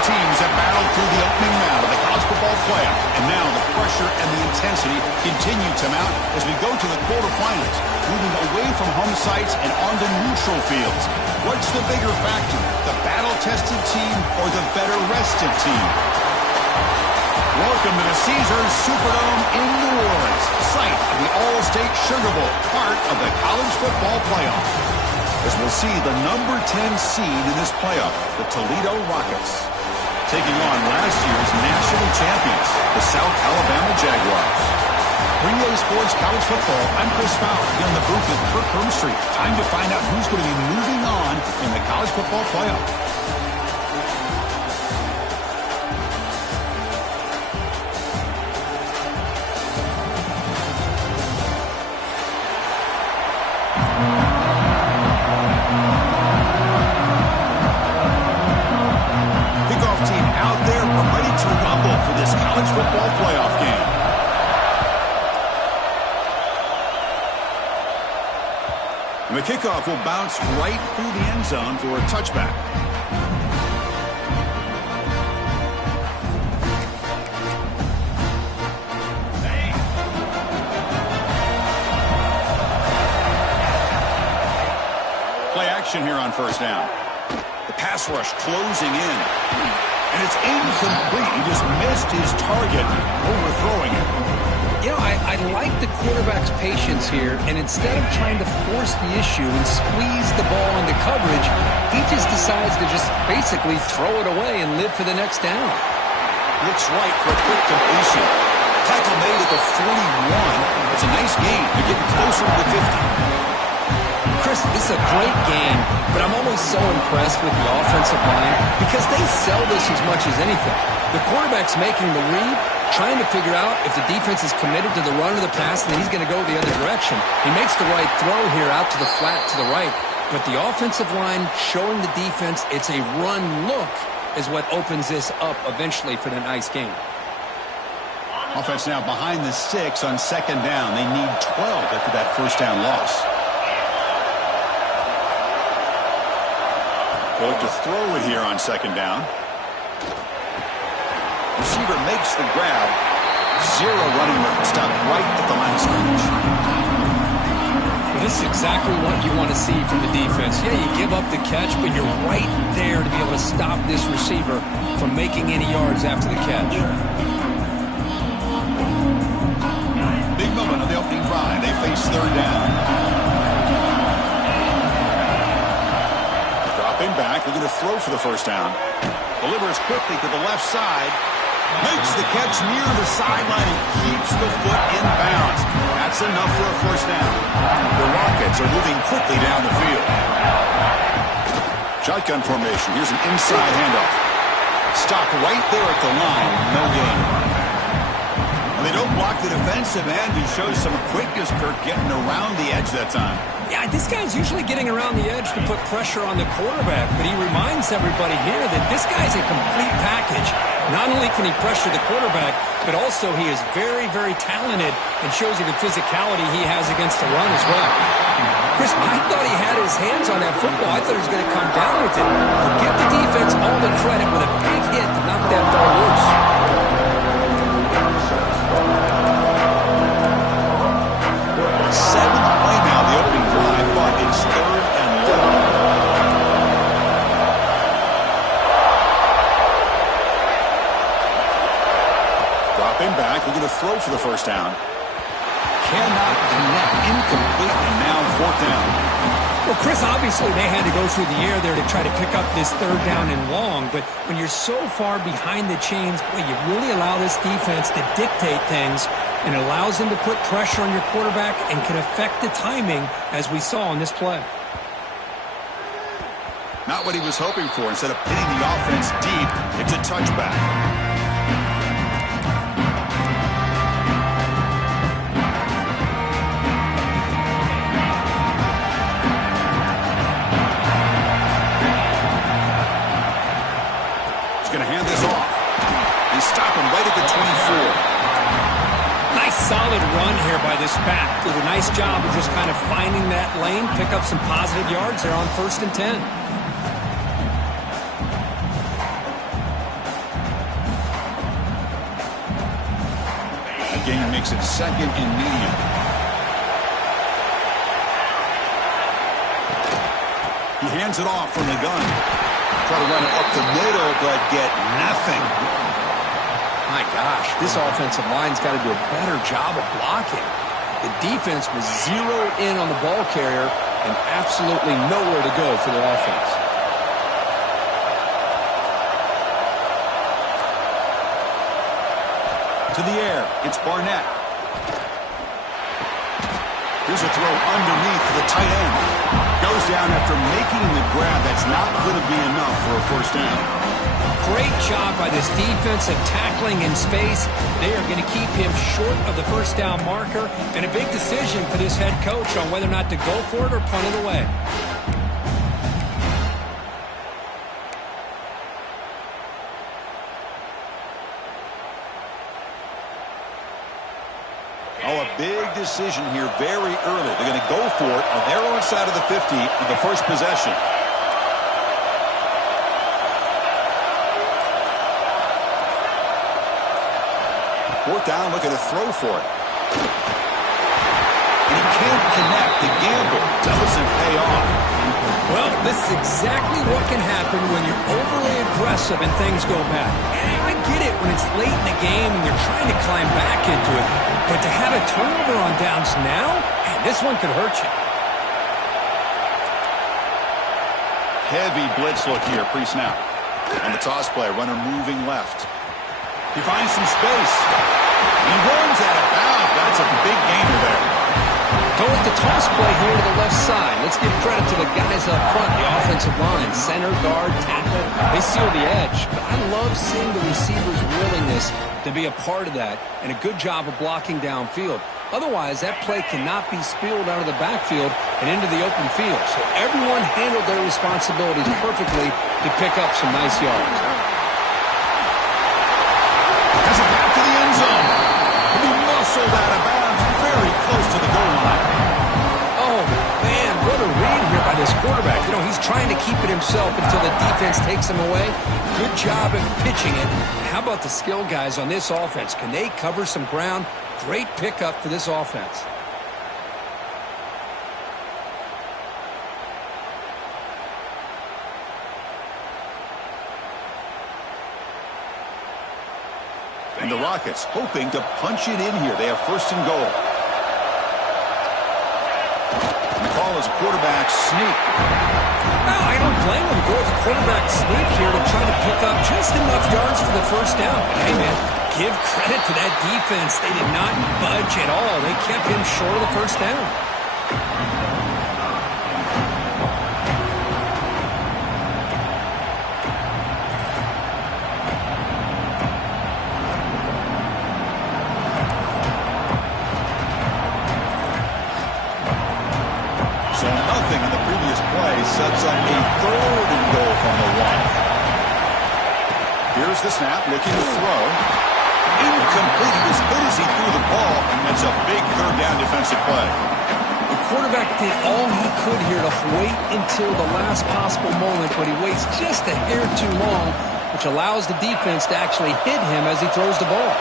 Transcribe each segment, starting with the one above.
teams have battled through the opening round of the college football playoff, and now the pressure and the intensity continue to mount as we go to the quarterfinals, moving away from home sites and onto neutral fields. What's the bigger factor, the battle-tested team or the better-rested team? Welcome to the Caesars Superdome in New Orleans, site of the All-State Sugar Bowl, part of the college football playoff. As we'll see the number 10 seed in this playoff, the Toledo Rockets, taking on last year's national champions, the South Alabama Jaguars. 3A Sports College Football, I'm Chris Fowler, here in the booth with Kirk Hermstreet. Time to find out who's going to be moving on in the college football playoff. Football playoff game. And the kickoff will bounce right through the end zone for a touchback. Play action here on first down. The pass rush closing in. And it's incomplete. He just missed his target, overthrowing it. You know, I like the quarterback's patience here, and instead of trying to force the issue and squeeze the ball into coverage, he just decides to just basically throw it away and live for the next down. Looks right for a quick completion. Tackle made at the 41. It's a nice gain. They're getting closer to the 50. Chris, this is a great game, but I'm always so impressed with the offensive line because they sell this as much as anything. The quarterback's making the read, trying to figure out if the defense is committed to the run or the pass, and then he's going to go the other direction. He makes the right throw here out to the flat to the right, but the offensive line showing the defense it's a run look is what opens this up eventually for the nice game. Offense now behind the 6 on second down. They need 12 after that first down loss. They'll look to throw it here on second down. Receiver makes the grab. Zero running room. Stop right at the line of scrimmage. Well, this is exactly what you want to see from the defense. Yeah, you give up the catch, but you're right there to be able to stop this receiver from making any yards after the catch. Big moment on the opening drive. They face third down. Back, they're going to throw for the first down. Delivers quickly to the left side. Makes the catch near the sideline and keeps the foot in bounds. That's enough for a first down. The Rockets are moving quickly down the field. Shotgun formation. Here's an inside handoff. Stopped right there at the line. No gain. And they don't block the defensive end. He shows some quickness, Kirk, getting around the edge that time. Yeah, this guy's usually getting around the edge to put pressure on the quarterback, but he reminds everybody here that this guy's a complete package. Not only can he pressure the quarterback, but also he is very, very talented and shows you the physicality he has against the run as well. Chris, I thought he had his hands on that football. I thought he was going to come down with it. But give the defense all the credit with a big hit to knock that ball loose. Seventh play now, the opening drive, but it's third and long. Dropping back, we're going to throw for the first down. Cannot connect, incomplete, and now fourth down. Well, Chris, obviously they had to go through the air there to try to pick up this third down and long, but when you're so far behind the chains, boy, you really allow this defense to dictate things, and it allows them to put pressure on your quarterback and can affect the timing, as we saw in this play. Not what he was hoping for. Instead of pinning the offense deep, it's a touchback. He's going to hand this off. And stop him right at the 24. Nice solid run here by this back. Did a nice job of just kind of finding that lane, pick up some positive yards there on 1st and 10. The gain makes it second and medium. He hands it off from the gun. Try to run it up the middle, but get nothing. My gosh, this offensive line's got to do a better job of blocking. The defense was zeroed in on the ball carrier and absolutely nowhere to go for their offense. To the air, it's Barnett. Here's a throw underneath to the tight end. Goes down after making the grab. That's not going to be enough for a first down. Great job by this defense of tackling in space. They are going to keep him short of the first down marker. And a big decision for this head coach on whether or not to go for it or punt it away. Oh, a big decision here very early. They're going to go for it on their own side of the 50 with the first possession. Fourth down, looking to throw for it. And he can't connect. The gamble doesn't pay off. Well, this is exactly what can happen when you're overly aggressive and things go bad. And I get it when it's late in the game and you're trying to climb back into it. But to have a turnover on downs now, man, this one could hurt you. Heavy blitz look here, pre-snap. On the toss play, runner moving left. He finds some space. He runs out of bounds. That's a big gainer there. Go with the toss play here to the left side. Let's give credit to the guys up front, the offensive line, center, guard, tackle. They seal the edge. But I love seeing the receiver's willingness to be a part of that and a good job of blocking downfield. Otherwise, that play cannot be spilled out of the backfield and into the open field. So everyone handled their responsibilities perfectly to pick up some nice yards. Has it back to the end zone. He'll be muscled out of bounds, very close to the goal line. Oh, man, what a read here by this quarterback. You know, he's trying to keep it himself until the defense takes him away. Good job at pitching it. How about the skill guys on this offense? Can they cover some ground? Great pickup for this offense. And the Rockets hoping to punch it in here. They have first and goal. The call is a quarterback sneak. Well, I don't blame them. Go with the quarterback sneak here to try to pick up just enough yards for the first down. But hey, man, give credit to that defense. They did not budge at all. They kept him short of the first down. So nothing in the previous play sets up a third and goal from the one. Here's the snap, looking to throw. Incomplete. He was hit as he threw the ball, and that's a big third down defensive play. The quarterback did all he could here to wait until the last possible moment, but he waits just a hair too long, which allows the defense to actually hit him as he throws the ball.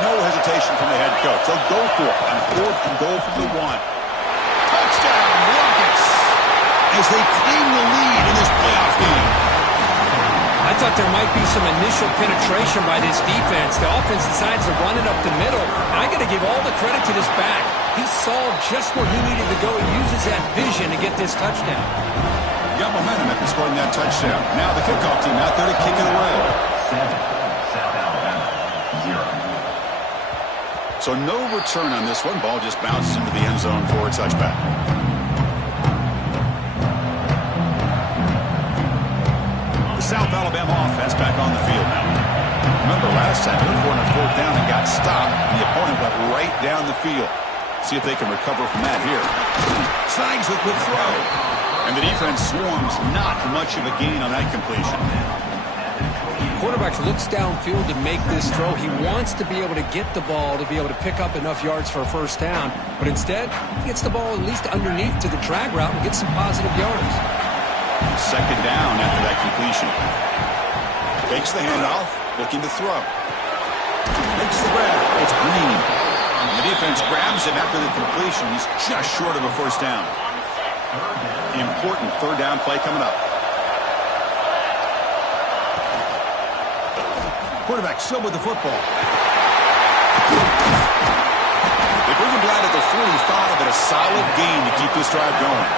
No hesitation from the head coach. They'll go for it on fourth and goal from the one. Touchdown, Rockets, as they claim the lead in this playoff game. I thought there might be some initial penetration by this defense. The offense decides to run it up the middle. And I got to give all the credit to this back. He saw just where he needed to go. He uses that vision to get this touchdown. Got momentum after scoring that touchdown. Now the kickoff team out there to kick it away. South Alabama, 0. So no return on this one. Ball just bounces into the end zone for a touchback. South Alabama offense back on the field now. Remember last time they were on a fourth down and got stopped, and the opponent went right down the field. See if they can recover from that here. Signs with the throw. And the defense swarms, not much of a gain on that completion. Quarterback looks downfield to make this throw. He wants to be able to get the ball to be able to pick up enough yards for a first down. But instead, he gets the ball at least underneath to the drag route and gets some positive yards. Second down after that completion. Takes the handoff, looking to throw. Makes the grab. It's Green. The defense grabs him after the completion. He's just short of a first down. Important third down play coming up. Quarterback still with the football. They bring him down to the 45, and a solid gain to keep this drive going.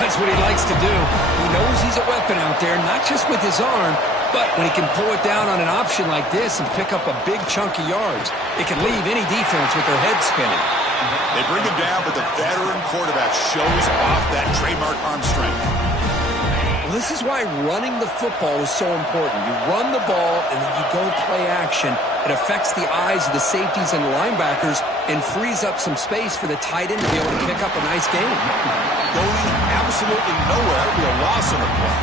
That's what he likes to do. He knows he's a weapon out there, not just with his arm, but when he can pull it down on an option like this and pick up a big chunk of yards, it can leave any defense with their head spinning. They bring him down, but the veteran quarterback shows off that trademark arm strength. Well, this is why running the football is so important. You run the ball, and then you go play action. It affects the eyes of the safeties and the linebackers and frees up some space for the tight end to be able to pick up a nice gain. Going absolutely nowhere. It'll be a loss on the play.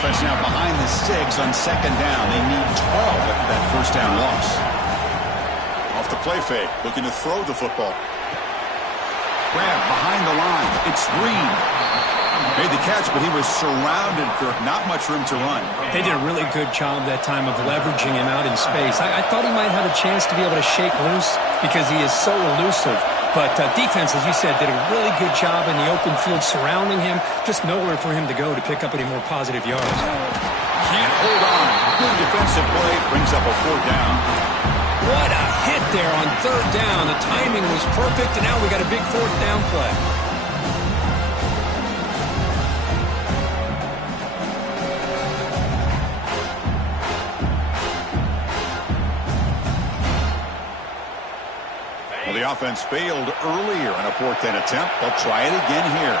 Offense now behind the 6 on second down. They need 12 after that first down loss. Off the play fake, looking to throw the football. Grab behind the line. It's Green. Made the catch, but he was surrounded for not much room to run. They did a really good job that time of leveraging him out in space. I thought he might have a chance to be able to shake loose because he is so elusive. But defense, as you said, did a really good job in the open field surrounding him. Just nowhere for him to go to pick up any more positive yards. Can't hold on. Good defensive play. Brings up a fourth down. What a hit there on third down. The timing was perfect, and now we got a big fourth down play. Well, the offense failed earlier on a fourth down attempt. They'll try it again here.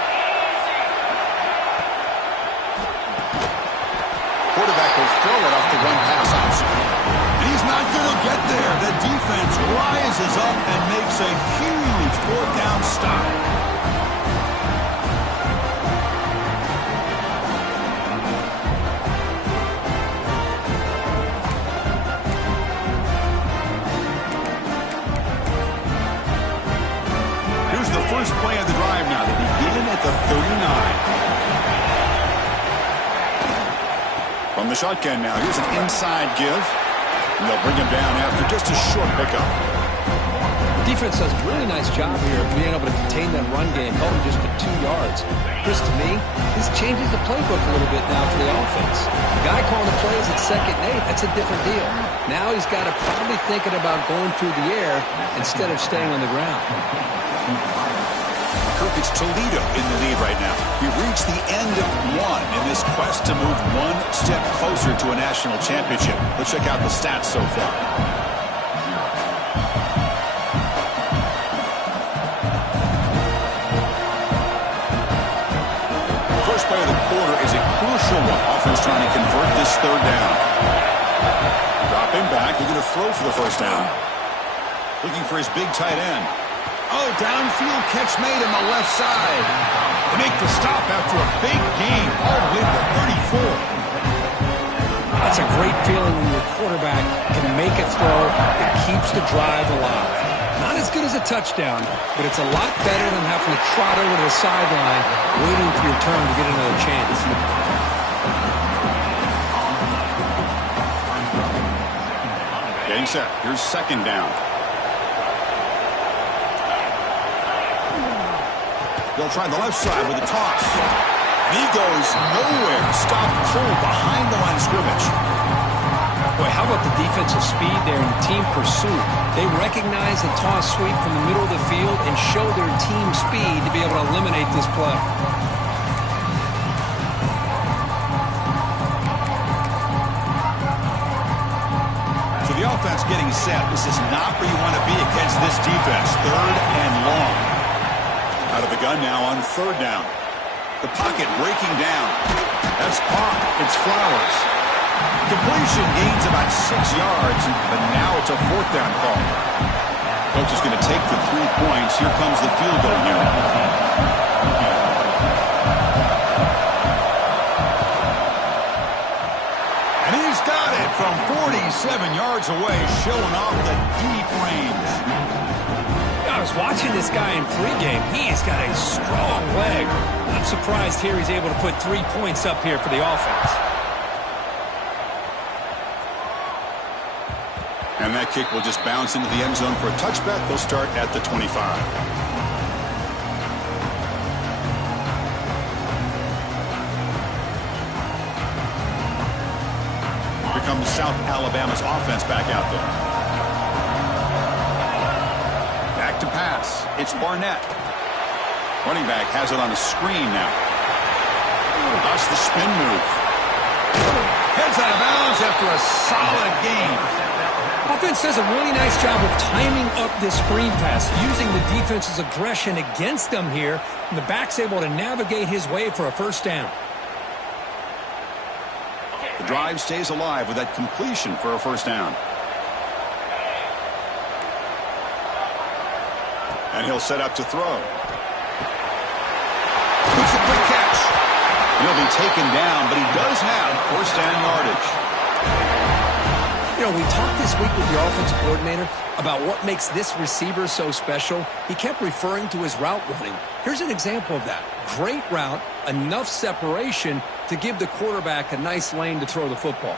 Quarterback will throw it off the run pass option. And he's not going to get there. The defense rises up and makes a huge fourth down stop. Here's the first play of the drive now. They begin at the 39. From the shotgun now, here's an inside give. And they'll bring him down after just a short pickup. The defense does a really nice job here of being able to contain that run game, held him just to 2 yards. Chris, to me, this changes the playbook a little bit now for the offense. The guy calling the plays at 2nd and 8, that's a different deal. Now he's got to probably thinking about going through the air instead of staying on the ground. It's Toledo in the lead right now. We've reached the end of one in this quest to move one step closer to a national championship. Let's check out the stats so far. First play of the quarter is a crucial one. Offense trying to convert this third down. Dropping back, looking to throw for the first down. Looking for his big tight end. Oh, downfield catch made on the left side. They make the stop after a big gain all the way to the 34. That's a great feeling when your quarterback can make a throw that keeps the drive alive. Not as good as a touchdown, but it's a lot better than having to trot over to the sideline, waiting for your turn to get another chance. Getting set. Here's second down. They'll try the left side with a toss. And he goes nowhere. Stop pulled behind the line of scrimmage. Boy, how about the defensive speed there in team pursuit? They recognize the toss sweep from the middle of the field and show their team speed to be able to eliminate this play. So the offense getting set. This is not where you want to be against this defense. Third and long. Out of the gun now on third down. The pocket breaking down. That's caught. It's Flowers. Completion gains about 6 yards, but now it's a fourth down call. Coach is going to take the 3 points. Here comes the field goal unit. And he's got it from 47 yards away, showing off the deep range. I was watching this guy in pregame. He's got a strong leg. I'm surprised here he's able to put 3 points up here for the offense. And that kick will just bounce into the end zone for a touchback. They'll start at the 25. Here comes South Alabama's offense back out there. Back to pass. It's Barnett. Running back has it on a screen now. That's the spin move. Heads out of bounds after a solid gain. Offense does a really nice job of timing up this screen pass, using the defense's aggression against them here, and the back's able to navigate his way for a first down. The drive stays alive with that completion for a first down. And he'll set up to throw. Puts a quick catch. He'll be taken down, but he does have first down yardage. You know, we talked this week with the offensive coordinator about what makes this receiver so special. He kept referring to his route running. Here's an example of that. Great route, enough separation to give the quarterback a nice lane to throw the football.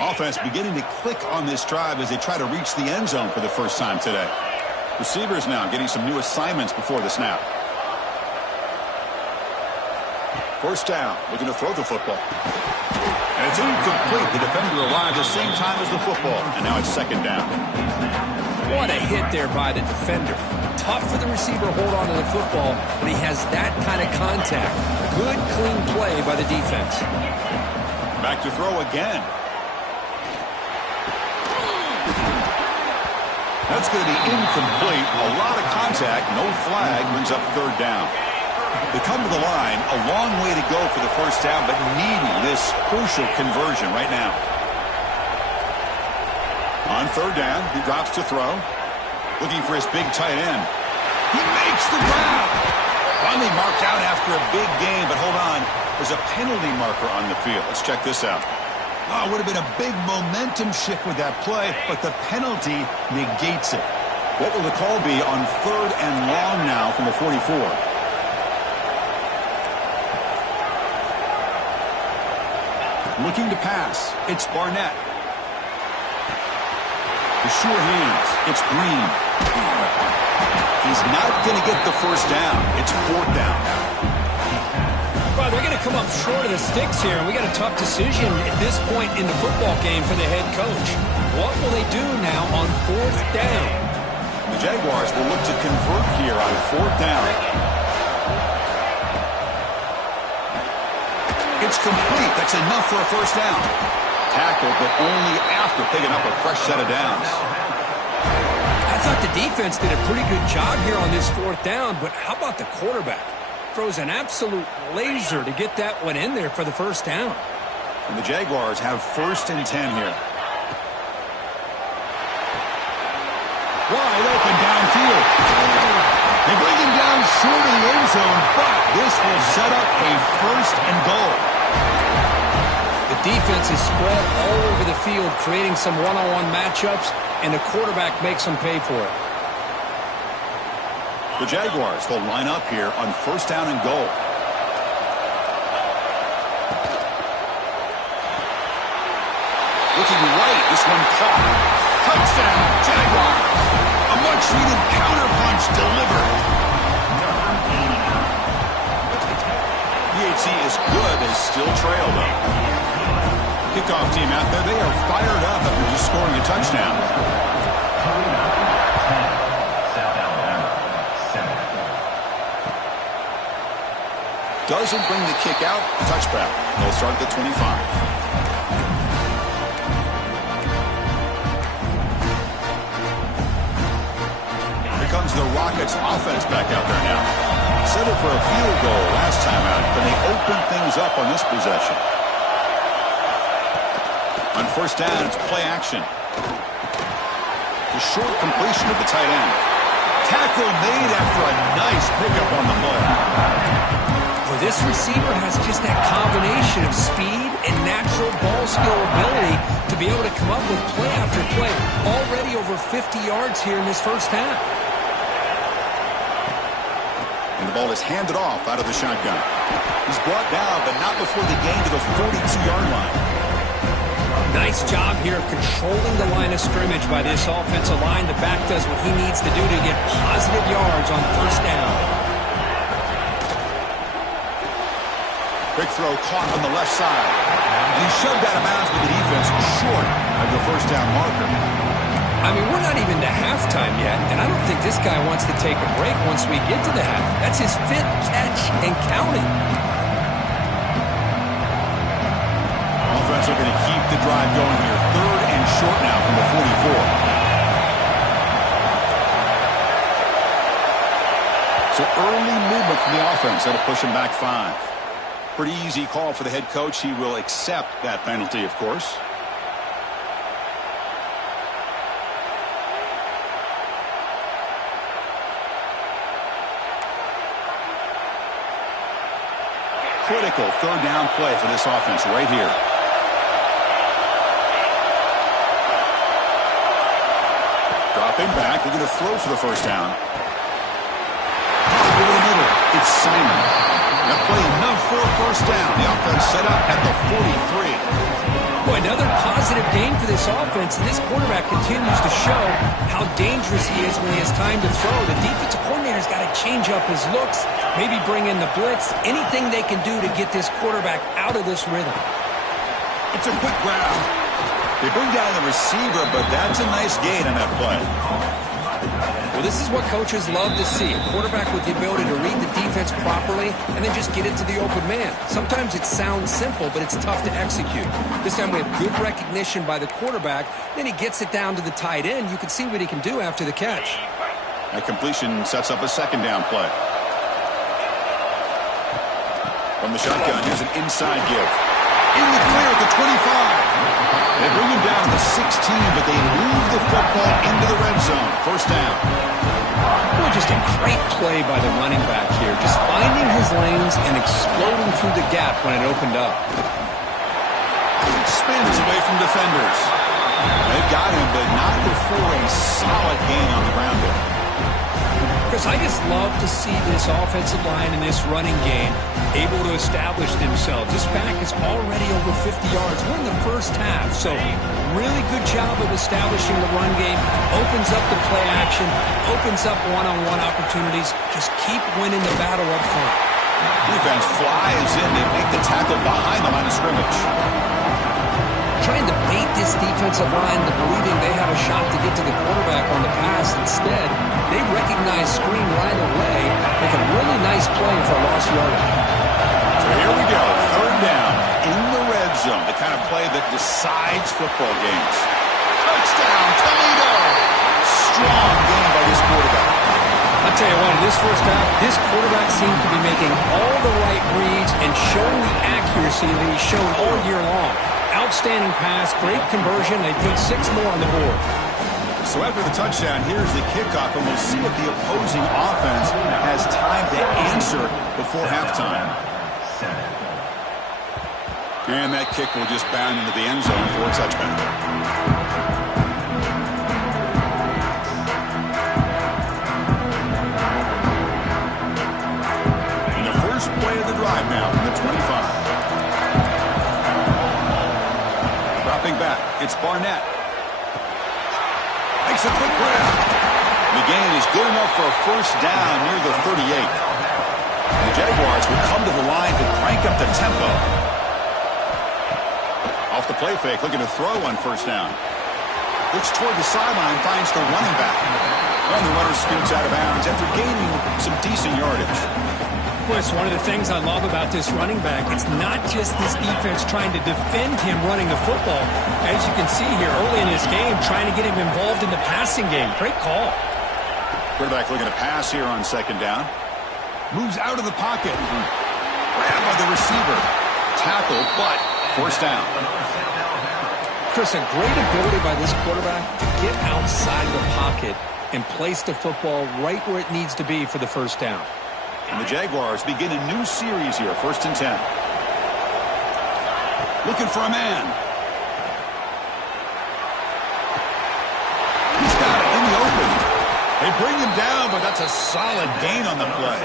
Offense beginning to click on this drive as they try to reach the end zone for the first time today. Receivers now getting some new assignments before the snap. First down, looking to throw the football. And it's incomplete. The defender arrived at the same time as the football. And now it's second down. What a hit there by the defender. Tough for the receiver to hold on to the football, but he has that kind of contact. Good, clean play by the defense. Back to throw again. That's going to be incomplete. A lot of contact. No flag. Brings up third down. They come to the line, a long way to go for the first down, but needing this crucial conversion right now. On third down, he drops to throw. Looking for his big tight end. He makes the grab. Finally marked out after a big gain, but hold on. There's a penalty marker on the field. Let's check this out. Oh, it would have been a big momentum shift with that play, but the penalty negates it. What will the call be on third and long now from the 44? Looking to pass. It's Barnett. The sure hands. It's Green. He's not going to get the first down. It's fourth down now. Well, they're going to come up short of the sticks here, and we got a tough decision at this point in the football game for the head coach. What will they do now on fourth down? The Jaguars will look to convert here on fourth down. It's complete. That's enough for a first down. Tackle, but only after picking up a fresh set of downs. I thought the defense did a pretty good job here on this fourth down, but how about the quarterback? Throws an absolute laser to get that one in there for the first down. And the Jaguars have first and 10 here. Wide open downfield. They bring him down short of the end zone, but this will set up a first and goal. The defense is spread all over the field, creating some one-on-one matchups, and the quarterback makes them pay for it. The Jaguars will line up here on first down and goal. Looking right, this one caught. Touchdown, Jaguars. A much-needed counterpunch delivered. PHC is good as still trail, though. Kickoff team out there, they are fired up after just scoring a touchdown. South Alabama, 7. Doesn't bring the kick out, touchback. They'll start at the 25. Comes the Rockets offense back out there now. Settled for a field goal last time out, but they opened things up on this possession. On first down, it's play action. The short completion of the tight end. Tackle made after a nice pickup on the play. Well, this receiver has just that combination of speed and natural ball skill ability to be able to come up with play after play. Already over 50 yards here in this first half. And the ball is handed off out of the shotgun. He's brought down, but not before the gain to the 42-yard line. Nice job here of controlling the line of scrimmage by this offensive line. The back does what he needs to do to get positive yards on first down. Quick throw caught on the left side. And he shoved out of bounds with the defense short of the first down marker. I mean, we're not even to halftime yet, and I don't think this guy wants to take a break once we get to the half. That's his 5th catch and counting. Offense looking to keep the drive going here. 3rd and short now from the 44. So early movement from the offense. That'll push him back 5. Pretty easy call for the head coach. He will accept that penalty, of course. Critical 3rd down play for this offense right here. Dropping back, looking to throw for the first down. Over the middle, it's Simon. That play enough for a first down. The offense set up at the 43. Boy, another positive game for this offense, and this quarterback continues to show how dangerous he is when he has time to throw. The defensive coordinator's got to change up his looks, maybe bring in the blitz, anything they can do to get this quarterback out of this rhythm. It's a quick grab. They bring down the receiver, but that's a nice gain on that play. Well, this is what coaches love to see. A quarterback with the ability to read the defense properly and then just get it to the open man. Sometimes it sounds simple, but it's tough to execute. This time we have good recognition by the quarterback. Then he gets it down to the tight end. You can see what he can do after the catch. That completion sets up a 2nd down play. From the shotgun, here's an inside give. In the clear at the 25. They bring him down to the 16, but they move the football into the red zone. First down. Boy, just a great play by the running back here. Just finding his lanes and exploding through the gap when it opened up. Spins away from defenders. They've got him, but not before a solid gain on the ground there. Chris, I just love to see this offensive line in this running game able to establish themselves. This back is already over 50 yards. We're in the first half, so really good job of establishing the run game. Opens up the play action, opens up one-on-one opportunities. Just keep winning the battle up front. Defense flies in to make the tackle behind the line of scrimmage. Trying to bait this defensive line to believing they have a shot to get to the quarterback on the pass. Instead, they recognize screen right away, make a really nice play for a lost yardage. So here we go, 3rd down in the red zone, the kind of play that decides football games. Touchdown, Toledo! Strong game by this quarterback. I'll tell you what, in this first half, this quarterback seems to be making all the right reads and showing the accuracy that he's shown all year long. Outstanding pass, great conversion. They put 6 more on the board. So after the touchdown, here's the kickoff, and we'll see what the opposing offense has time to answer before halftime. And that kick will just bound into the end zone for a touchback. And the first play of the drive now from the 25. Dropping back, it's Barnett. Makes a quick grab. The gain is good enough for a first down near the 38. The Jaguars will come to the line to crank up the tempo. Off the play fake, looking to throw on first down. Looks toward the sideline, finds the running back. And the runner scoots out of bounds after gaining some decent yardage. It's one of the things I love about this running back. It's not just this defense trying to defend him running the football. As you can see here early in this game, trying to get him involved in the passing game. Great call. Quarterback looking to pass here on 2nd down. Moves out of the pocket. Grabbed by the receiver. Tackle, but first down. Chris, a great ability by this quarterback to get outside the pocket and place the football right where it needs to be for the first down. And the Jaguars begin a new series here, 1st and 10. Looking for a man. He's got it in the open. They bring him down, but that's a solid gain on the play.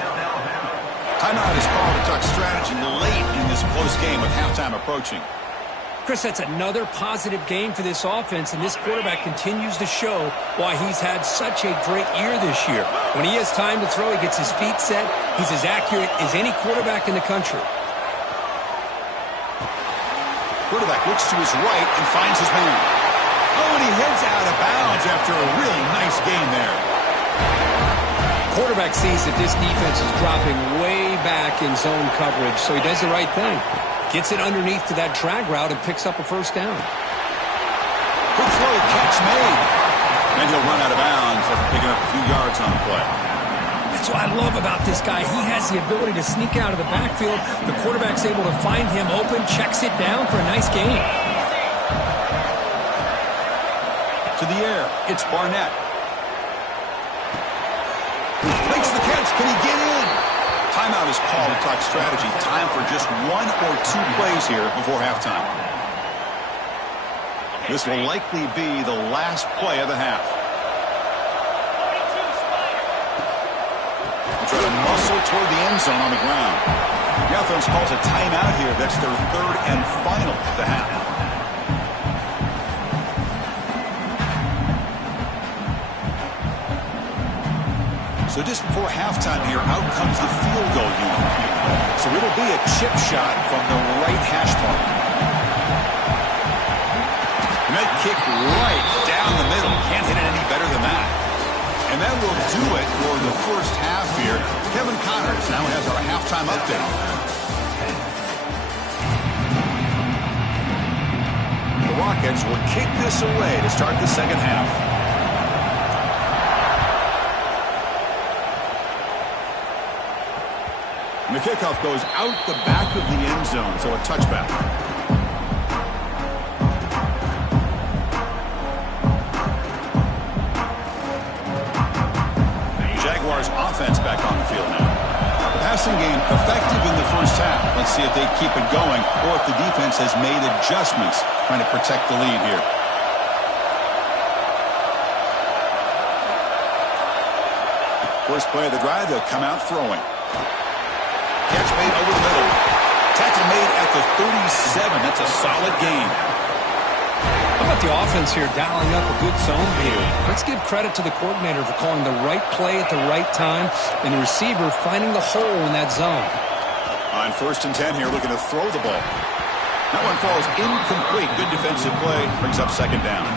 Timeout is called to talk strategy late in this close game with halftime approaching. Chris, that's another positive game for this offense, and this quarterback continues to show why he's had such a great year this year. When he has time to throw, he gets his feet set. He's as accurate as any quarterback in the country. Quarterback looks to his right and finds his man. Oh, and he heads out of bounds after a really nice gain there. Quarterback sees that this defense is dropping way back in zone coverage, so he does the right thing. Gets it underneath to that drag route and picks up a first down. Good throw, catch made. And he'll run out of bounds after picking up a few yards on the play. That's what I love about this guy. He has the ability to sneak out of the backfield. The quarterback's able to find him open, checks it down for a nice gain. To the air, it's Barnett. Makes the catch. Can he get in? Timeout is called to talk strategy. Time for just 1 or 2 plays here before halftime. This will likely be the last play of the half. They try to muscle toward the end zone on the ground. The offense calls a timeout here. That's their 3rd and final of the half. So just before halftime here, out comes the field goal unit. So it'll be a chip shot from the right hash mark. And that kick right down the middle. Can't hit it any better than that. And that will do it for the first half here. Kevin Connors now has our halftime update. The Rockets will kick this away to start the second half. And the kickoff goes out the back of the end zone, so a touchback. The Jaguars offense back on the field now. The passing game effective in the first half. Let's see if they keep it going or if the defense has made adjustments trying to protect the lead here. First play of the drive, they'll come out throwing. Catch made over the middle. Tackle made at the 37. That's a solid gain. How about the offense here dialing up a good zone here? Let's give credit to the coordinator for calling the right play at the right time and the receiver finding the hole in that zone. On 1st and 10 here, looking to throw the ball. That one falls incomplete. Good defensive play. Brings up 2nd down.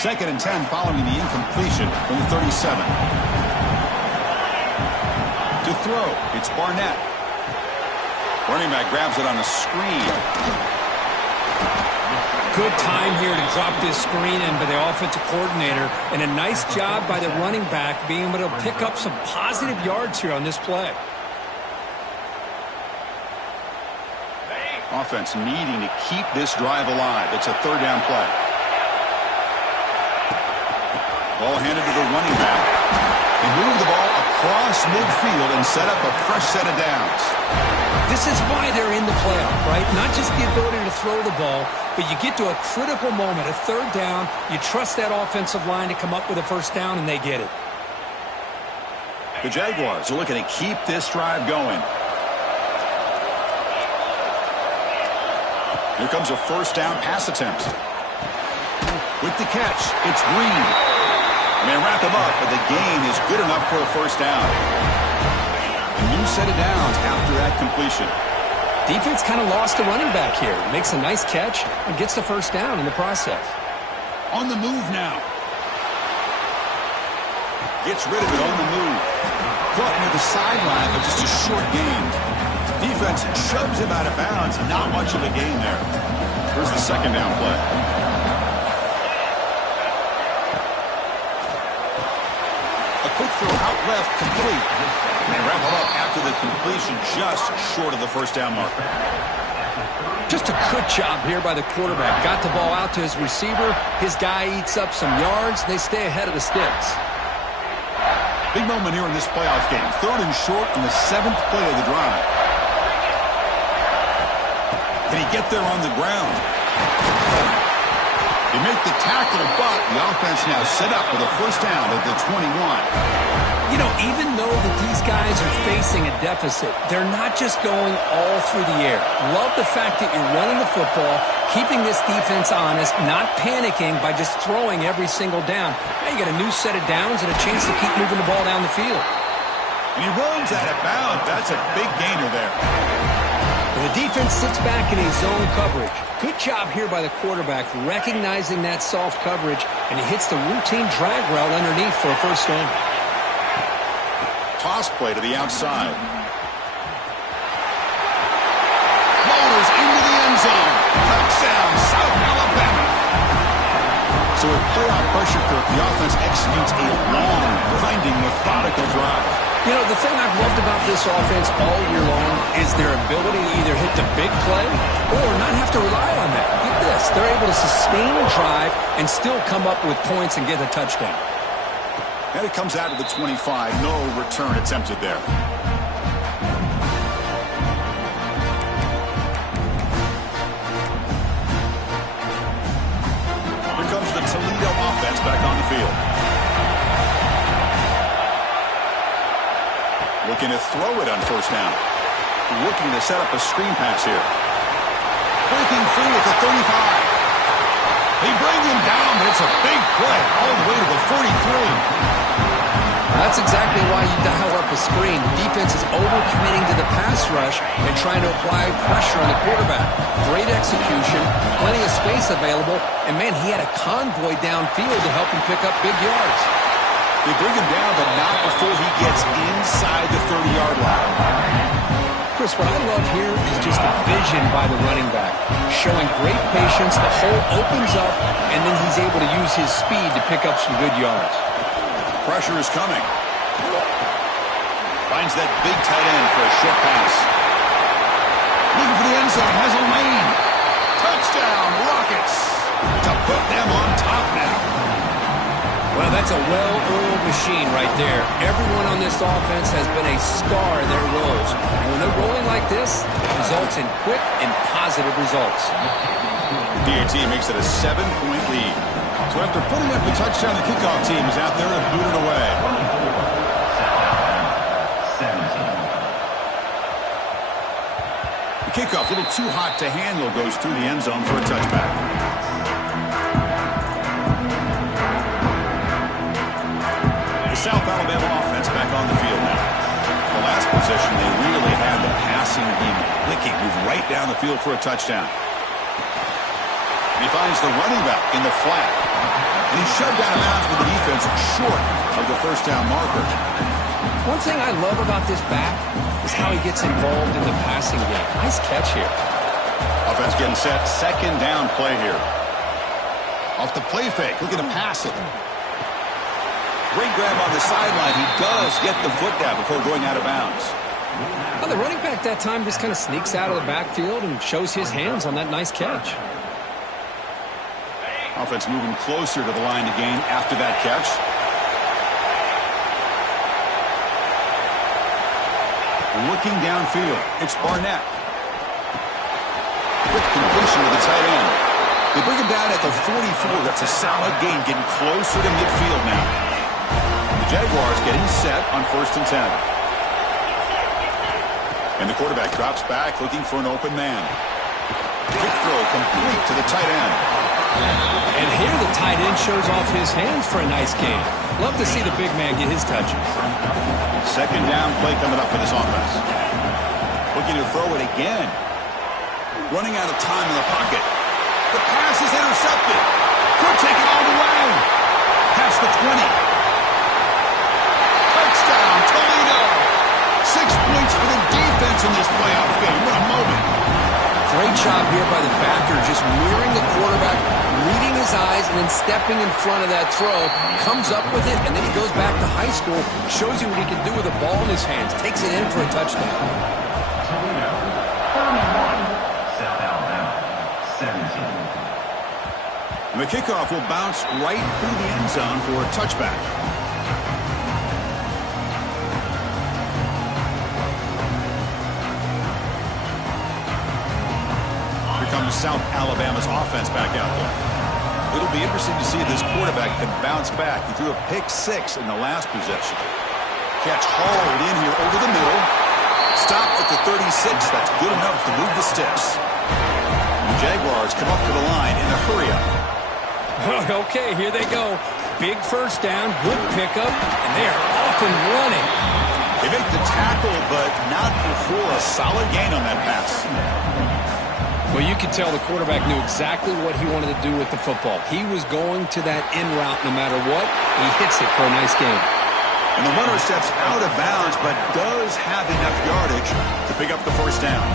Second and 10 following the incompletion from the 37. To throw, it's Barnett. Running back grabs it on a screen. Good time here to drop this screen in by the offensive coordinator, and a nice job by the running back being able to pick up some positive yards here on this play. Offense needing to keep this drive alive. It's a 3rd down play. Ball handed to the running back. They move the ball across midfield and set up a fresh set of downs. This is why they're in the playoff, right? Not just the ability to throw the ball, but you get to a critical moment, a 3rd down. You trust that offensive line to come up with a first down, and they get it. The Jaguars are looking to keep this drive going. Here comes a 1st down pass attempt. With the catch, it's Green. They wrap him up, but the gain is good enough for a 1st down. A new set of downs after that completion. Defense kind of lost the running back here. Makes a nice catch and gets the 1st down in the process. On the move now. Gets rid of it on the move. Caught near the sideline, but just a short gain. Defense shoves him out of bounds. Not much of a gain there. Here's the 2nd down play. Quick throw out left, complete. And wrap him up after the completion, just short of the 1st down marker. Just a good job here by the quarterback. Got the ball out to his receiver. His guy eats up some yards. They stay ahead of the sticks. Big moment here in this playoff game. 3rd and short on the 7th play of the drive. Can he get there on the ground? They make the tackle, but the offense now set up with a first down at the 21. You know, even though that these guys are facing a deficit, they're not just going all through the air. Love the fact that you're running the football, keeping this defense honest, not panicking by just throwing every single down. Now you got a new set of downs and a chance to keep moving the ball down the field. And he runs out of bounds. That's a big gainer there. The defense sits back in a zone coverage. Good job here by the quarterback recognizing that soft coverage, and he hits the routine drag route underneath for a first down. Toss play to the outside. Motors into the end zone. Touchdown, South Alabama. So with playoff pressure, Kirk, the offense executes a long, grinding, methodical drive. You know, the thing I've loved about this offense all year long is their ability to either hit the big play or not have to rely on that. Look at this. They're able to sustain a drive and still come up with points and get a touchdown. And it comes out of the 25. No return attempted there. Here comes the Toledo offense back on the field. Looking to throw it on first down. Looking to set up a screen pass here. Breaking free at the 35. They bring him down, but it's a big play all the way to the 43. That's exactly why you dial up a screen. The defense is overcommitting to the pass rush and trying to apply pressure on the quarterback. Great execution, plenty of space available, and man, he had a convoy downfield to help him pick up big yards. They bring him down, but not before he gets inside the 30-yard line. Chris, what I love here is just the vision by the running back. Showing great patience, the hole opens up, and then he's able to use his speed to pick up some good yards. Pressure is coming. Finds that big tight end for a short pass. Looking for the end zone, has a lane. Touchdown, Rockets, to put them on top now. Well, that's a well-oiled machine right there. Everyone on this offense has been a star in their roles. And when they're rolling like this, it results in quick and positive results. DAT makes it a 7-point lead. So after putting up the touchdown, the kickoff team is out there and boot it away. The kickoff, a little too hot to handle, goes through the end zone for a touchback. South Alabama offense back on the field now. The last possession, they really had the passing game clicking, move right down the field for a touchdown. And he finds the running back in the flat. And he's shoved out of bounds with the defense short of the first down marker. One thing I love about this back is how he gets involved in the passing game. Nice catch here. Offense getting set. Second down play here. Off the play fake, looking to pass it. Great grab on the sideline. He does get the foot down before going out of bounds. Well, the running back that time just kind of sneaks out of the backfield and shows his hands on that nice catch. Offense moving closer to the line to gain after that catch. Looking downfield. It's Barnett. Quick completion to the tight end. They bring him down at the 44. That's a solid gain, getting closer to midfield now. Jaguars getting set on 1st and 10. And the quarterback drops back looking for an open man. Quick throw complete to the tight end. And here the tight end shows off his hands for a nice gain. Love to see the big man get his touches. Second down play coming up for this offense. Looking to throw it again. Running out of time in the pocket. The pass is intercepted. Could take it all the way. Past the 20. Touchdown, Toledo. 6 points for the defense in this playoff game. What a moment. Great job here by the backer, just mirroring the quarterback, reading his eyes, and then stepping in front of that throw. Comes up with it, and then he goes back to high school, shows you what he can do with a ball in his hands, takes it in for a touchdown. Toledo, 31. South Alabama, 17. And the kickoff will bounce right through the end zone for a touchback. from South Alabama's offense back out there. It'll be interesting to see if this quarterback can bounce back. He threw a pick-6 in the last possession. Catch hauled in here over the middle. Stopped at the 36. That's good enough to move the sticks. The Jaguars come up to the line in a hurry-up. Okay, here they go. Big first down, good pickup, and they are off and running. They make the tackle, but not before a solid gain on that pass. Well, you could tell the quarterback knew exactly what he wanted to do with the football. He was going to that in route no matter what. He hits it for a nice gain. And the runner steps out of bounds, but does have enough yardage to pick up the first down.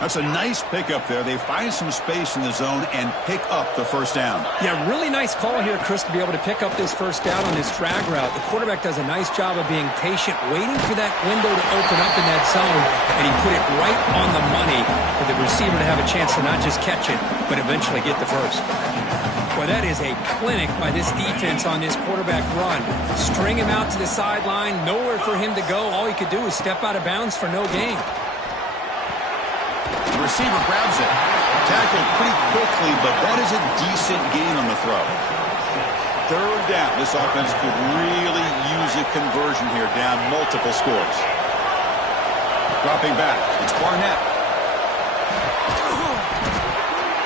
That's a nice pickup there. They find some space in the zone and pick up the first down. Yeah, really nice call here, Chris, to be able to pick up this first down on this drag route. The quarterback does a nice job of being patient, waiting for that window to open up in that zone, and he put it right on the money for the receiver to have a chance to not just catch it, but eventually get the first. Boy, that is a clinic by this defense on this quarterback run. String him out to the sideline, nowhere for him to go. All he could do is step out of bounds for no gain. The receiver grabs it. Tackled pretty quickly, but that is a decent gain on the throw. Third down. This offense could really use a conversion here, down multiple scores. Dropping back. It's Barnett.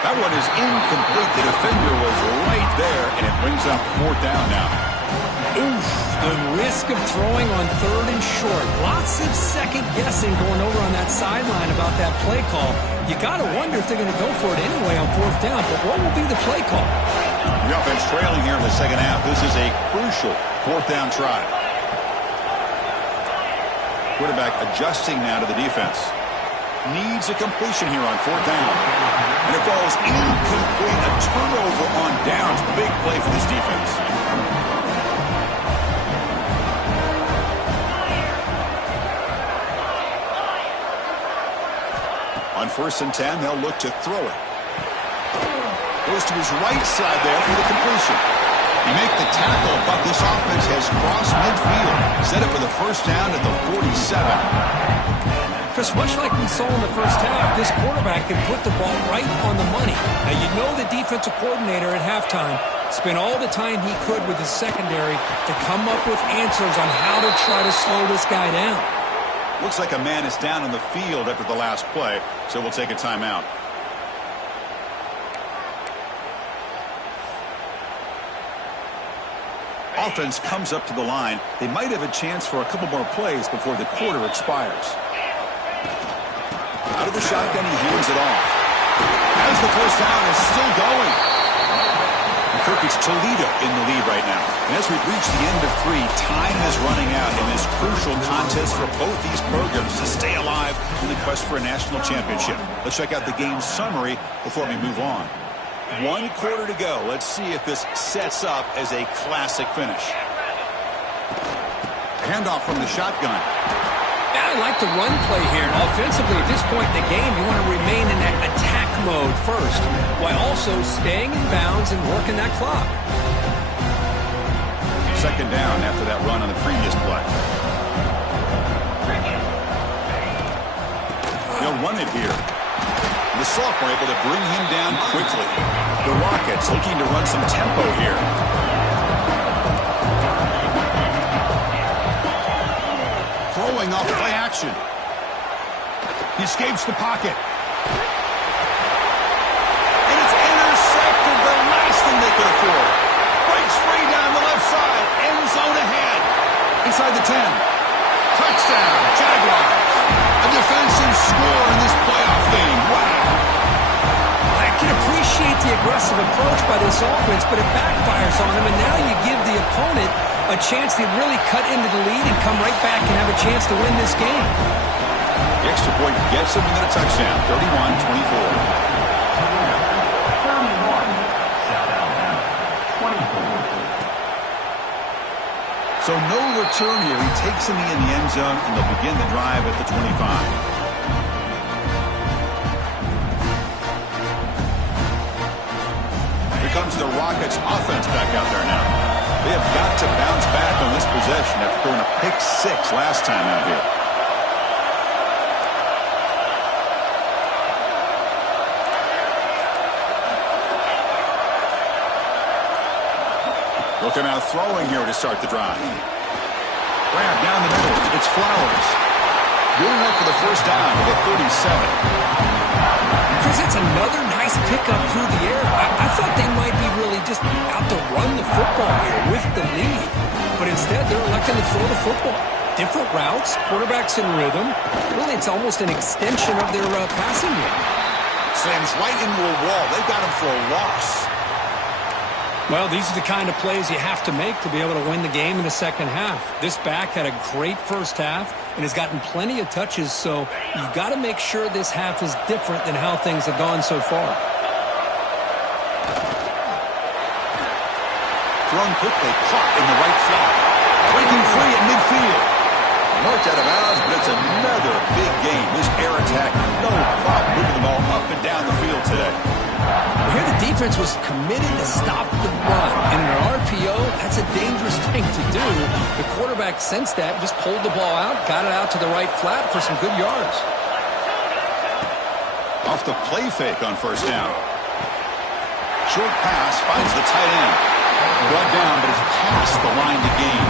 That one is incomplete. The defender was right there, and it brings up fourth down now. Oof, the risk of throwing on third and short. Lots of second guessing going over on that sideline about that play call. You got to wonder if they're going to go for it anyway on fourth down, but what will be the play call? The offense trailing here in the second half. This is a crucial fourth down try. Quarterback adjusting now to the defense. Needs a completion here on fourth down. And it falls incomplete. A turnover on downs. Big play for this defense. On 1st and 10, they'll look to throw it. Goes to his right side there for the completion. You make the tackle, but this offense has crossed midfield. Set it for the first down at the 47. Chris, much like we saw in the first half, this quarterback can put the ball right on the money. Now, you know the defensive coordinator at halftime spent all the time he could with his secondary to come up with answers on how to try to slow this guy down. Looks like a man is down on the field after the last play, so we'll take a timeout. Offense comes up to the line. They might have a chance for a couple more plays before the quarter expires. Out of the shotgun, he hands it off. As the first down is still going. Kirk, it's Toledo in the lead right now. And as we've reached the end of 3, time is running out in this crucial contest for both these programs to stay alive in the quest for a national championship. Let's check out the game summary before we move on. 1 quarter to go. Let's see if this sets up as a classic finish. Handoff from the shotgun. I like the run play here. Offensively, at this point in the game, you want to remain in that attack mode first, while also staying in bounds and working that clock. Second down after that run on the previous play. They'll run it here. The sophomore able to bring him down quickly. The Rockets looking to run some tempo here. Throwing off play action. He escapes the pocket. And it's intercepted, the last thing they could afford. Breaks free down the left side. End zone ahead. Inside the 10. Touchdown, Jaguars. A defensive score in this playoff game. Wow. I can appreciate the aggressive approach by this offense, but it backfires on them, and now you give the opponent a chance to really cut into the lead and come right back and have a chance to win this game. The extra point gets them into the touchdown, 31-24. 31, South Alabama, 24. So no return here. He takes him in the end zone, and they'll begin the drive at the 25. Comes the Rockets offense back out there now. They have got to bounce back on this possession after throwing a pick-6 last time out here. Looking out throwing here to start the drive. Grab down the middle. It's Flowers. Good enough for the first down to the 37. Chris, it's another nice pickup through the air. I thought they might be really just out to run the football here with the lead. But instead, they're electing to throw the football. Different routes, quarterbacks in rhythm. Really, it's almost an extension of their passing game. Slams right into a wall. They've got him for a loss. Well, these are the kind of plays you have to make to be able to win the game in the second half. This back had a great first half and has gotten plenty of touches, so you've got to make sure this half is different than how things have gone so far. Thrown quickly, caught in the right flat. Breaking free at midfield. Marked out of bounds, but it's another big game. This air attack, no problem moving the ball up and down the field today. Here the defense was committed to stop the run. And in an RPO, that's a dangerous thing to do. The quarterback sensed that, just pulled the ball out, got it out to the right flat for some good yards. Off the play fake on first down. Short pass finds the tight end. Brought down, but it's past the line to gain.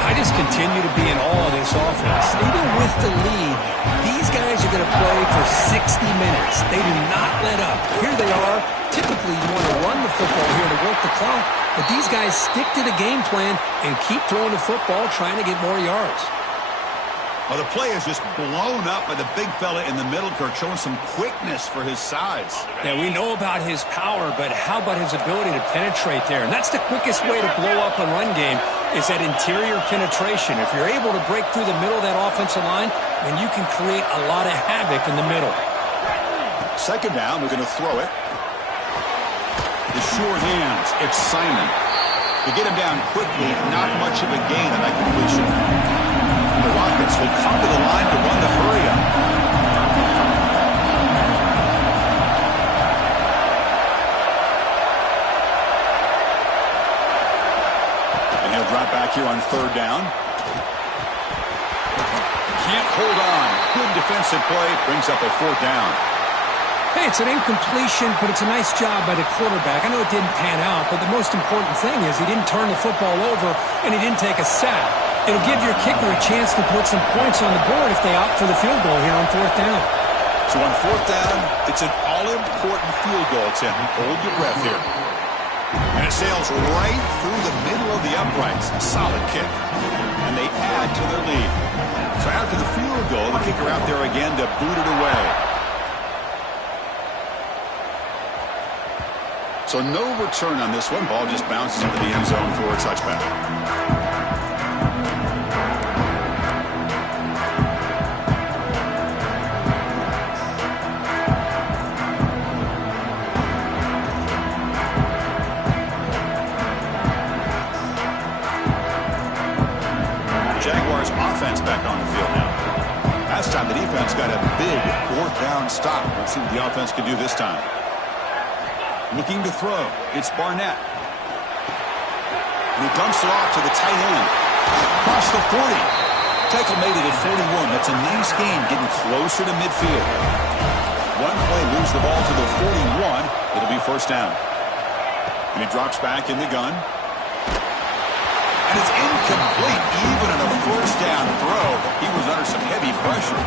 I just continue to be in awe of this offense. Even with the lead, these guys are going to play for 60 minutes. They do not let up. Here they are. Typically, you want to run the football here to work the clock, but these guys stick to the game plan and keep throwing the football, trying to get more yards. Well, the play is just blown up by the big fella in the middle, Kirk, showing some quickness for his size. Yeah, we know about his power, but how about his ability to penetrate there? And that's the quickest way to blow up a run game, is that interior penetration. If you're able to break through the middle of that offensive line, then you can create a lot of havoc in the middle. Second down, we're going to throw it. The sure hands, it's Simon. To get him down quickly, not much of a gain on that completion. The Rockets will come to the line to run the hurry up. And he'll drop back here on third down. Can't hold on. Good defensive play. Brings up a fourth down. Hey, it's an incompletion, but it's a nice job by the quarterback. I know it didn't pan out, but the most important thing is he didn't turn the football over and he didn't take a sack. It'll give your kicker a chance to put some points on the board if they opt for the field goal here on fourth down. So on fourth down, it's an all-important field goal attempt. Hold your breath here. And it sails right through the middle of the uprights. A solid kick. And they add to their lead. So after the field goal, the kicker out there again to boot it away. So no return on this one. Ball just bounces into the end zone for a touchback. Jaguars offense back on the field now. Last time the defense got a big fourth down stop. Let's see what the offense can do this time. Looking to throw. It's Barnett. And he dumps it off to the tight end. Across the 40. Tackle made it at 41. That's a nice gain, getting closer to midfield. One play, lose the ball to the 41. It'll be first down. And he drops back in the gun. And it's incomplete, even on a first down throw. He was under some heavy pressure.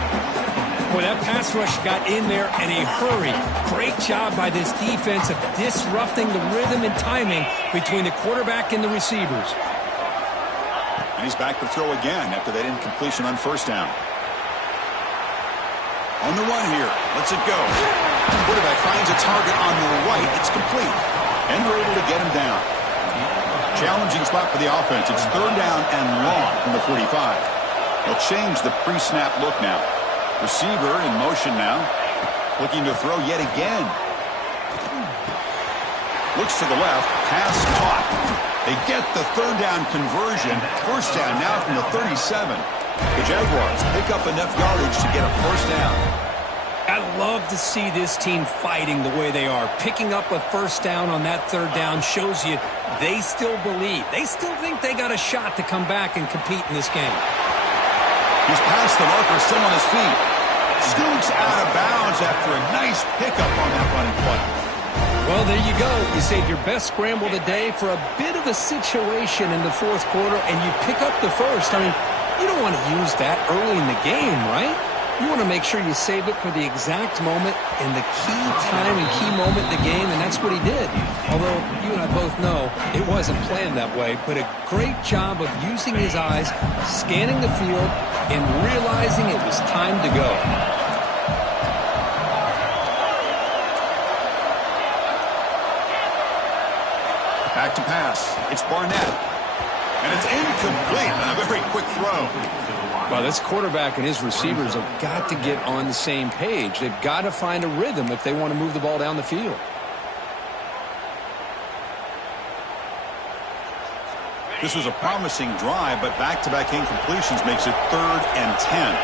Boy, that pass rush got in there in a hurry. Great job by this defense of disrupting the rhythm and timing between the quarterback and the receivers. And he's back to throw again after that incompletion on first down. On the run here. Lets it go. The quarterback finds a target on the right. It's complete. And we're able to get him down. Challenging spot for the offense. It's third down and long from the 45. They'll change the pre-snap look now. Receiver in motion now. Looking to throw yet again. Looks to the left. Pass caught. They get the third down conversion. First down now from the 37. The Jaguars pick up enough yardage to get a first down. I love to see this team fighting the way they are. Picking up a first down on that third down shows you they still believe. They still think they got a shot to come back and compete in this game. He's past the marker, still on his feet. Scoots out of bounds after a nice pickup on that running play. Well, there you go. You save your best scramble of the day for a bit of a situation in the fourth quarter, and you pick up the first. I mean, you don't want to use that early in the game, right? You want to make sure you save it for the exact moment and the key time and key moment in the game, and that's what he did. Although you and I both know it wasn't planned that way, but a great job of using his eyes, scanning the field, and realizing it was time to go. Back to pass. It's Barnett. And it's incomplete. A very quick throw. Well, this quarterback and his receivers have got to get on the same page. They've got to find a rhythm if they want to move the ball down the field. This was a promising drive, but back-to-back incompletions makes it 3rd and 10.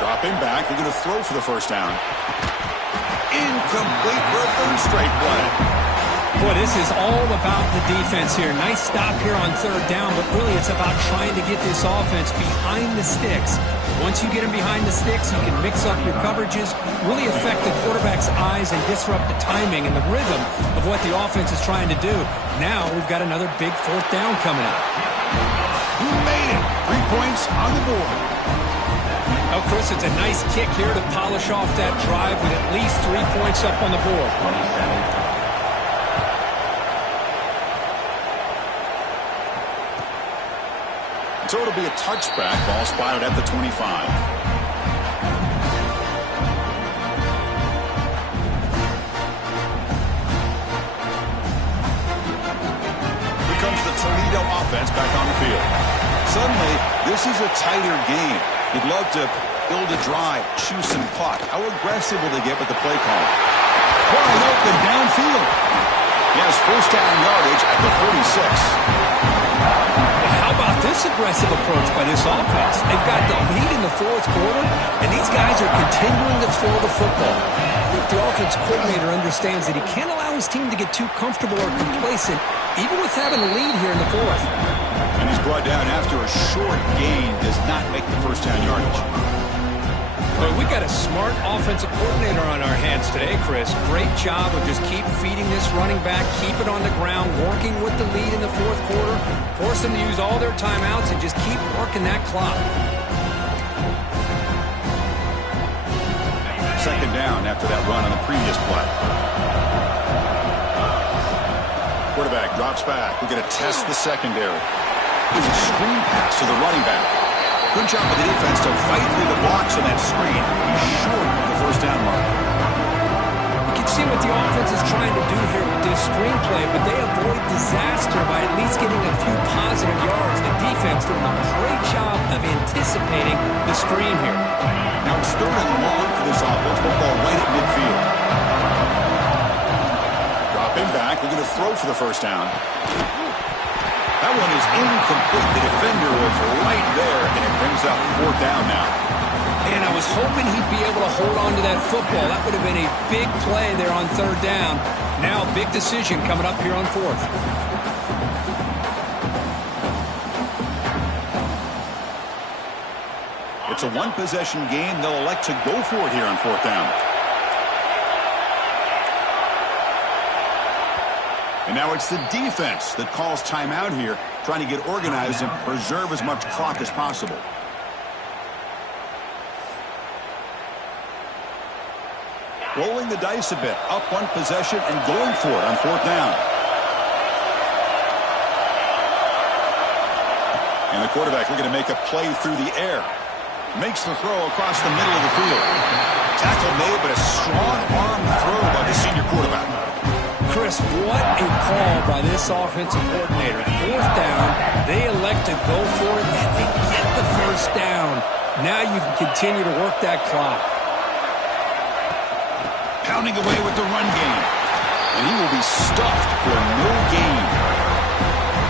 Dropping back, they're going to throw for the first down. Incomplete for a 3rd straight play. Boy, this is all about the defense here. Nice stop here on 3rd down, but really it's about trying to get this offense behind the sticks. Once you get them behind the sticks, you can mix up your coverages, really affect the quarterback's eyes and disrupt the timing and the rhythm of what the offense is trying to do. Now we've got another big 4th down coming up. Who made it? 3 points on the board. Oh, Chris, it's a nice kick here to polish off that drive with at least 3 points up on the board. 27. So it'll be a touchback. Ball spotted at the 25. Here comes the Toledo offense back on the field. Suddenly, this is a tighter game. You'd love to build a drive, choose some clock. How aggressive will they get with the play call? Wide open downfield. Yes, 1st down yardage at the 46. How about this aggressive approach by this offense? They've got the lead in the 4th quarter, and these guys are continuing to throw the football. I think the offense coordinator understands that he can't allow his team to get too comfortable or complacent, even with having a lead here in the 4th. And he's brought down after a short gain, does not make the 1st down yardage. Well, we got a smart offensive coordinator on our hands today, Chris. Great job of just keep feeding this running back, keep it on the ground, working with the lead in the 4th quarter, force them to use all their timeouts, and just keep working that clock. 2nd down after that run on the previous play. Quarterback drops back. We're going to test the secondary. It's a screen pass to the running back. Good job of the defense to fight through the blocks on that screen. He's short of the 1st down mark. You can see what the offense is trying to do here with this screenplay, but they avoid disaster by at least getting a few positive yards. The defense doing a great job of anticipating the screen here. Now it's 3rd and long for this offense. Football right at midfield. Dropping back. We're going to throw for the 1st down. That one is incomplete. The defender was right there, and it brings up 4th down now. And I was hoping he'd be able to hold on to that football. That would have been a big play there on 3rd down. Now, big decision coming up here on 4th. It's a one-possession game. They'll elect to go for it here on 4th down. And now it's the defense that calls timeout here, trying to get organized and preserve as much clock as possible. Rolling the dice a bit, up 1 possession and going for it on 4th down. And the quarterback looking to make a play through the air. Makes the throw across the middle of the field. Tackle made, but a strong arm throw by the senior quarterback. Chris, what a call by this offensive coordinator. 4th down, they elect to go for it, and they get the 1st down. Now you can continue to work that clock. Pounding away with the run game. And he will be stuffed for no gain.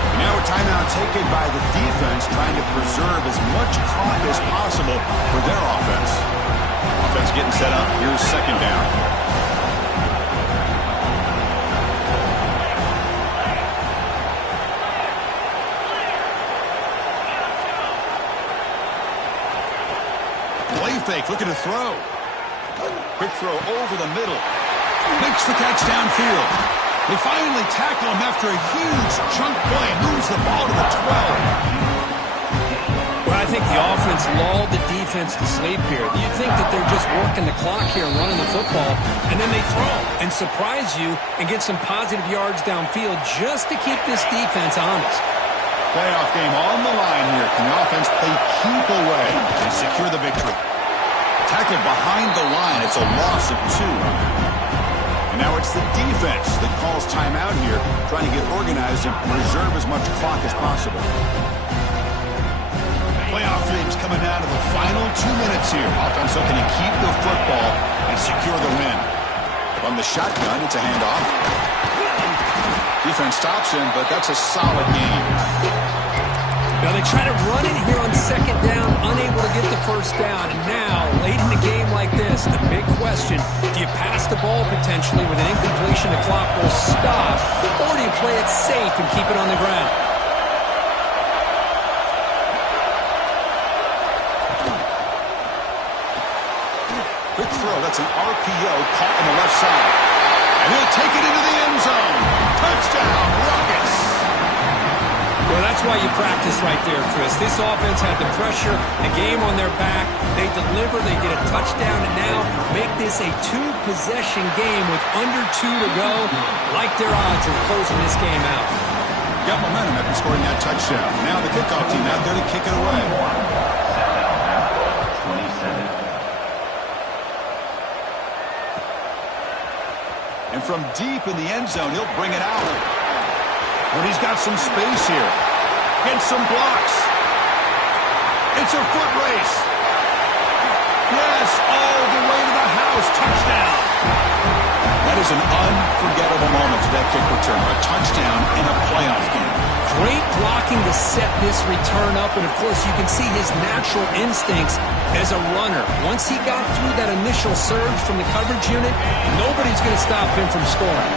And now a timeout taken by the defense, trying to preserve as much clock as possible for their offense. Offense getting set up. Here's 2nd down. Play fake, looking to throw. Quick throw over the middle. Makes the catch downfield. They finally tackle him after a huge chunk play. Moves the ball to the 12. Well, I think the offense lulled the defense to sleep here. You'd think that they're just working the clock here and running the football, and then they throw and surprise you and get some positive yards downfield just to keep this defense honest. Playoff game on the line here. Can the offense play keep away and secure the victory? Tackled behind the line. It's a loss of 2. And now it's the defense that calls timeout here, trying to get organized and preserve as much clock as possible. Playoff games coming down to the final 2 minutes here. Offense looking to keep the football and secure the win. From the shotgun, it's a handoff. Defense stops him, but that's a solid game. Now they try to run it here on second down, unable to get the first down. And now, late in the game like this, the big question, do you pass the ball potentially with an incompletion, the clock will stop, or do you play it safe and keep it on the ground? Quick throw, that's an RPO caught on the left side. And he'll take it into the end zone. Touchdown, Rockets. Well, that's why you practice right there, Chris. This offense had the pressure, the game on their back. They deliver, they get a touchdown, and now make this a 2-possession game with under 2 to go. Like their odds of closing this game out. Got momentum after scoring that touchdown. Now the kickoff team out there to kick it away. And from deep in the end zone, he'll bring it out. When he's got some space here. Gets some blocks. It's a foot race. Yes, all the way to the house. Touchdown. That is an unforgettable moment for that kick return. A touchdown in a playoff game. Great blocking to set this return up, and of course you can see his natural instincts as a runner. Once he got through that initial surge from the coverage unit, nobody's going to stop him from scoring.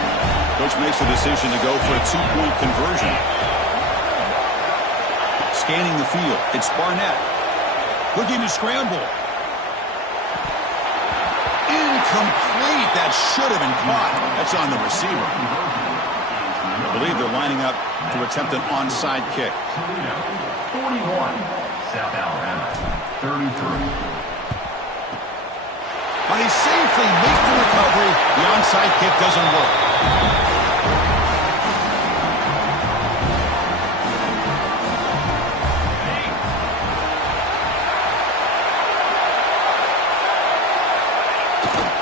Coach makes the decision to go for a 2-point conversion. Scanning the field, it's Barnett. Looking to scramble. Incomplete. That should have been caught. That's on the receiver. I believe they're lining up to attempt an onside kick. Toledo, 41. South Alabama, 33. But he safely makes the recovery. The onside kick doesn't work.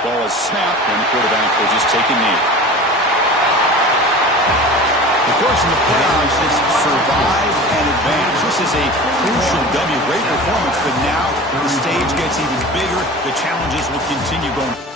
Ball is snapped, and the quarterback will just take a knee. Of course, in the playoffs, it's survive and advance. This is a crucial W. Great performance, but now the stage gets even bigger. The challenges will continue going.